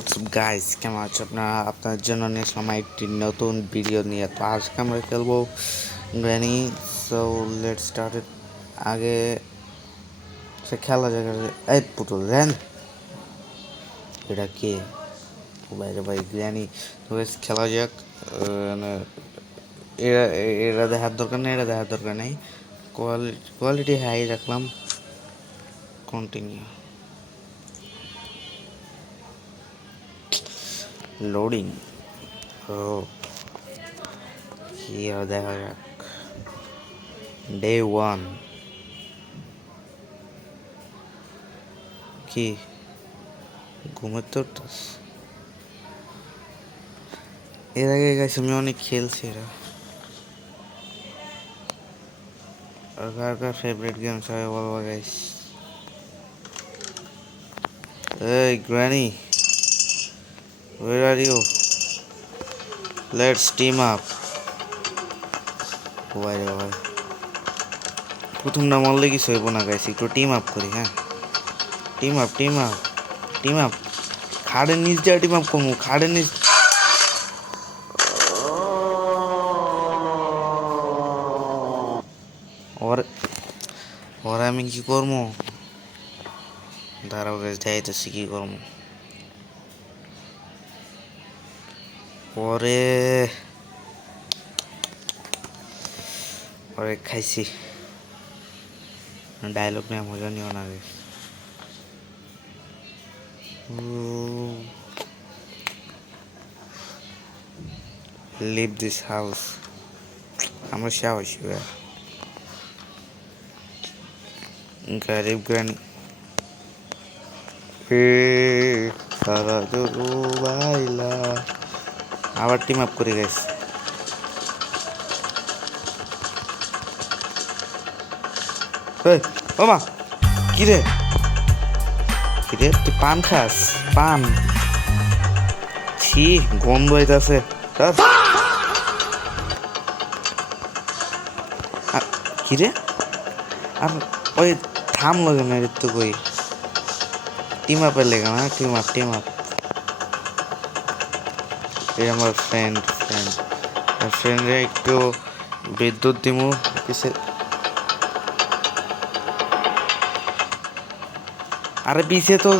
WhatsApp guys, কেমন আছো আপনারা? আপনার জন্য নিয়ে আসলাম একটি নতুন ভিডিও নিয়ে। তো আজকে আমরা খেলবো granny. So let's start it. আগে সে খেলা জায়গা এই পুতুল রেন, এটা কে? বাইরে ভাই গ্র্যানি। তো বেশ খেলা যাক। এরা এরা দেখার দরকার নেই, এটা দেখার দরকার নেই। কোয়ালিটি হাই রাখলাম। Continue loading. ও কি আর দেখা যাক। ডে 1 কি ঘুমের তো এর আগে গেছে, আমি অনেক খেলছি এরা। আর কার কার ফেভারিট গেম সবাই বলবো গাইস। এই granny, where are you? Let's team up. ভাই রে ভাই, প্রথম না মরলে কিছু হইব না গাইস, একটু টিম আপ করি। হ্যাঁ, team up team up team up. খাড়ের নিচ দিয়ে টিম আপ করবো, খাড়ের নিচ। ওর ওরা আমি কি করবো? দাঁড়াও গাইস, যাইতেছি কি করবো। পরে পরে খাইছি ডায়লগ নিয়ে মজা নিও না গাইস। Leave this house. আমরা সাহসী ভাই। গরিব গ্রানি সারা বাইলা। আবার টিম আপ করে গেছে। ও মা, কিরে কিরে, তুই পান খাস? পান ছি, গন্ধ হইতাছে। কিরে আর ওই থামলো কেন? তো কই টিম আপের লেগে না? Team up team up. এই আমার ফ্রেন্ডে একটু বিদ্যুৎ দিমু কিসে। আরে পিছে তো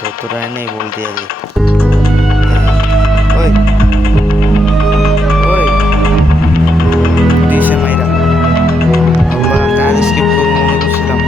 ভেতরে নেই বলতে আগে। ওই ওই দিছে মাইরা। আল্লাহ, কাজ স্কিপ করবো মনে করছিলাম।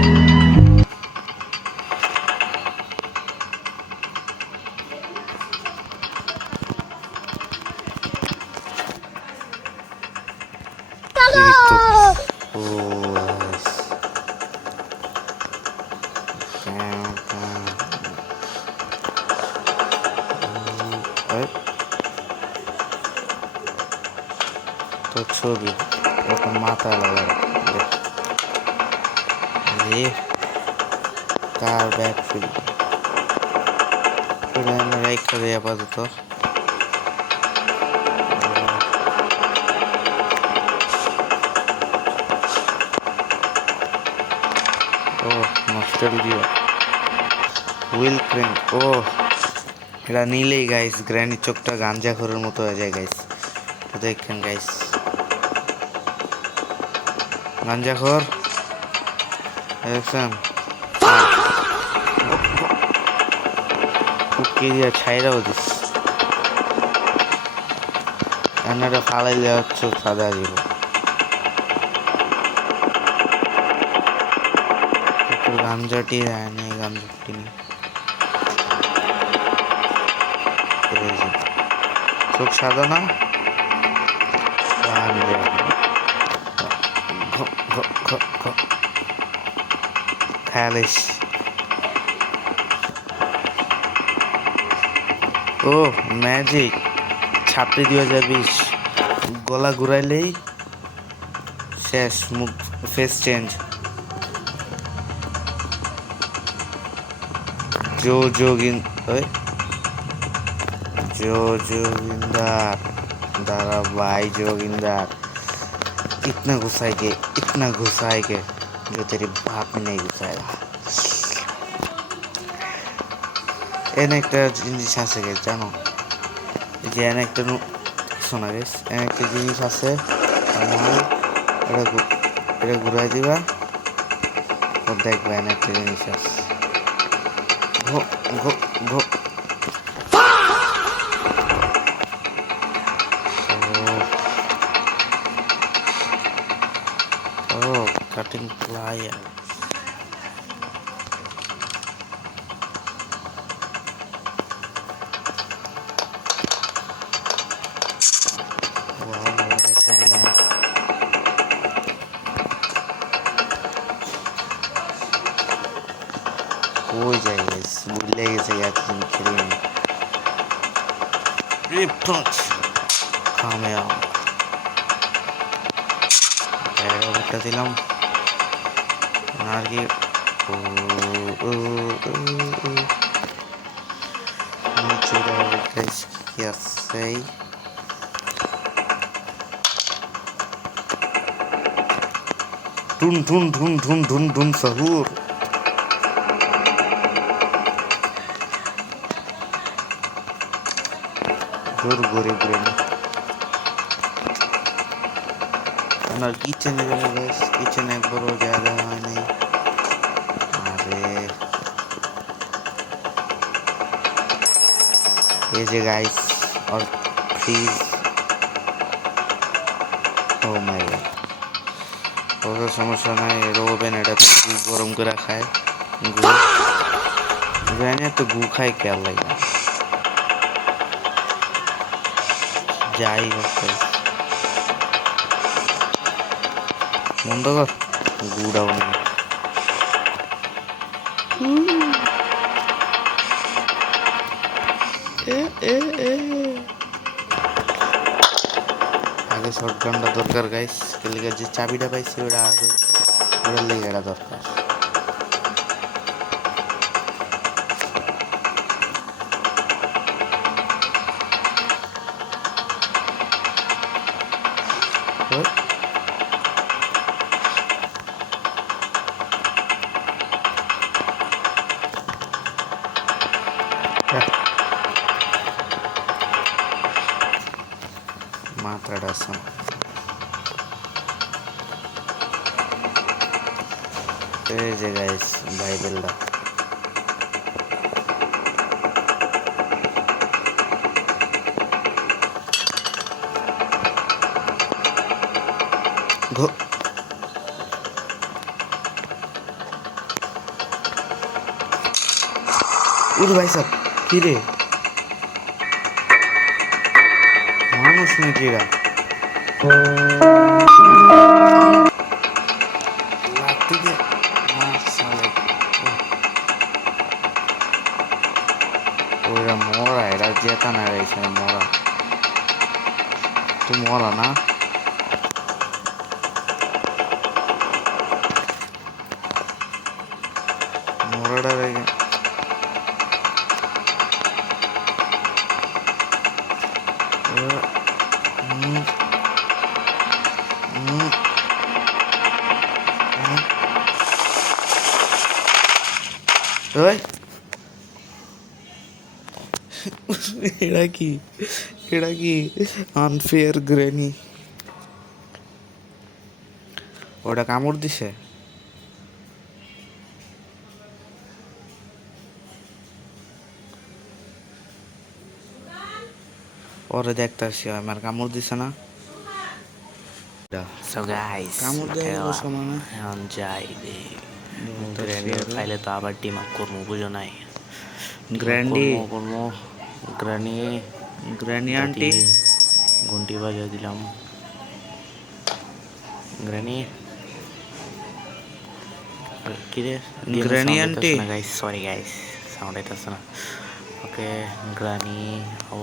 তো ছবি এখন মাথায় লাগা রে, কার ব্যাক ফিল আমি রাইট করে আপাতত। ও নস্টালজিয়া হুইল ক্রেন। ও এটা নিলেই গাইস গ্র্যানির চোখটা গাঞ্জা খোরের মতো হয়ে যায় গাইস। দেখেন গাইস, গাঞ্জা খোর দেখছেন? কুকি দিয়া ছাইরাও দিস। এনারা ফালাইলে হচ্ছে সাদা দিব। একটু গাঞ্জাটি নেই, গাঞ্জাটি নেই। চোখ সাদা না, খেয়ালিস। ও ম্যাজিক ছাত্রী 2020। গলা ঘুরাইলেই শেষ, মুখ ফেস চেঞ্জ। जोगिंदर दारा भाई जोगिंदर, इतना घुसाएंगे जो तेरे बाप में नहीं घुसाएगा। এনে একটা জিনিস আছে গাইস জানো, এই যে এনে একটা শোনা গাইস, এনে একটা জিনিস আছে আমার, এটা এটা ঘুরাই দিবা, তো দেখবা এনে একটা জিনিস আছে, ঘো ঘো ঘো। Oh, cutting pliers. Wow, দেখতে দিলাম। কই যাই গাইস, ভুলে গেছে এতদিন খেলি নি। Rip touch. কামিয়াব। একটা দিলাম। আর কি natural guys কি আছে? ঢুন ঢুন ঢুন ঢুন ঢুন ঢুন সাহুর। জোর ঘুরে ঘুরে না। আমার কিচেনে যাবো গাইস, কিচেনে একবারও জায়গা হয় নাই। আরে এই যে গাইস और ফ্রিজ, ও মাই গড, কোনো সমস্যা নাই, ওভেন এটা গরম করে খায় গু, জানি তো গু খাই খেয়াল লাগে না। যাই হোক বন্ধ কর গুড়াও নেই। আগে শটগানটা দরকার গাইস, কেলিকে যে চাবিটা পাইছি ওটা আগে, ওটার লেগে এটা দরকার। మాట్లాడేస్తాం এই যে গাইস বাইবেলটা ওরে ভাই সাহেব কি রে মানুষ নাকি এরা লাঠি দিয়ে মারছালে ওরা মরা এরা জেতা না রয়েছে মরা তুই মরা না মরাটা রেখে এটা কি আনফেয়ার গ্রেনি ওটা কামড় দিছে ওরে দেখতাছি আমার কামড় দিছে না So guys, কামড় দেয় সমানে এখন যাই গ্র্যান্ডির ফাইলে তো আবার টিম আপ করবো বুঝো নাই গ্র্যান্ডি করবো গ্রানি গ্র্যানি আন্টি ঘন্টি বাজিয়ে দিলাম গ্রানি কিরে granny aunty guys sorry guys sound আইতাছে না ওকে গ্রানি ও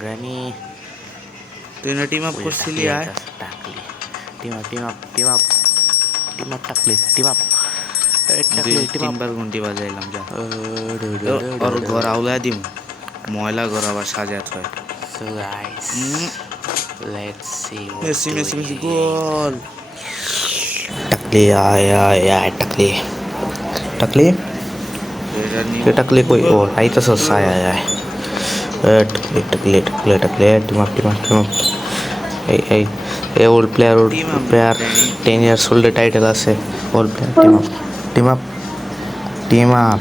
গ্রানি তুই না টিম আপ করছিলি আয় টাকলি টিম আপ টাকলি তিনবার ঘন্টি বাজাইলাম যা আর ঘর আউলা দিম ময়লা ঘর আবার সাজাত হয় So guys, let's see what Messi goal টাকলি আয় টাকলি এটা ক্লিক কই ও আইতাছ আয় আয় আয় টাকলে টিম আপ এই old player 10 years old title আছে ওল্ড প্লেয়ার টিম আপ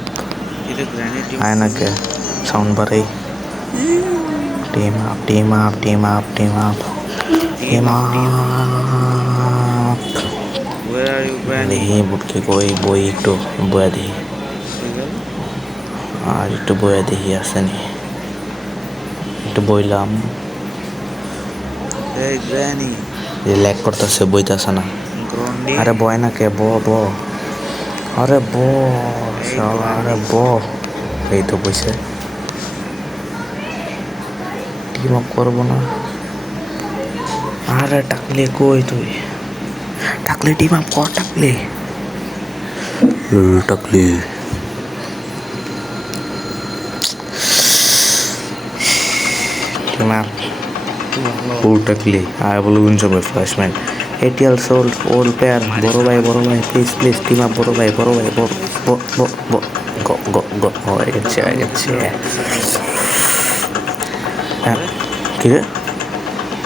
আয় নাকে সাউন্ড বাড়াই টিম আপ দেখি বুটকে কই বই একটু বয়া দেখি আর একটু বয়া দেখি আসেনি একটু বইলাম ল্যাগ করতেছে বইতাছে না আরে বয় না কে ব আরে আরে এই তো বইছে টিম আপ করবো না আরে টাকলে কই তুই টাকলে টিম আপ কর টাকলে টিম আপ টাকলে আয় বলে গুঞ্জন রিফ্রেশমেন্ট এটিএল সোল ওল্ড প্লেয়ার বড় ভাই প্লিজ টিম আপ বড় ভাই হয়ে গেছে কি রে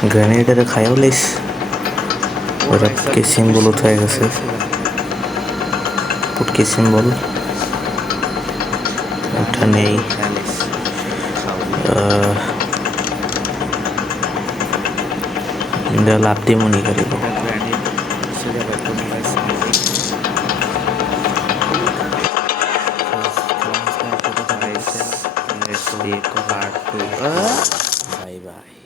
গ্রেনেডারে খাইও লাইস ওরা কি সিম্বল উঠে গেছে পুটকি সিম্বল ওটা নেই লাভ দিয়ে মনে করিব বাই বাই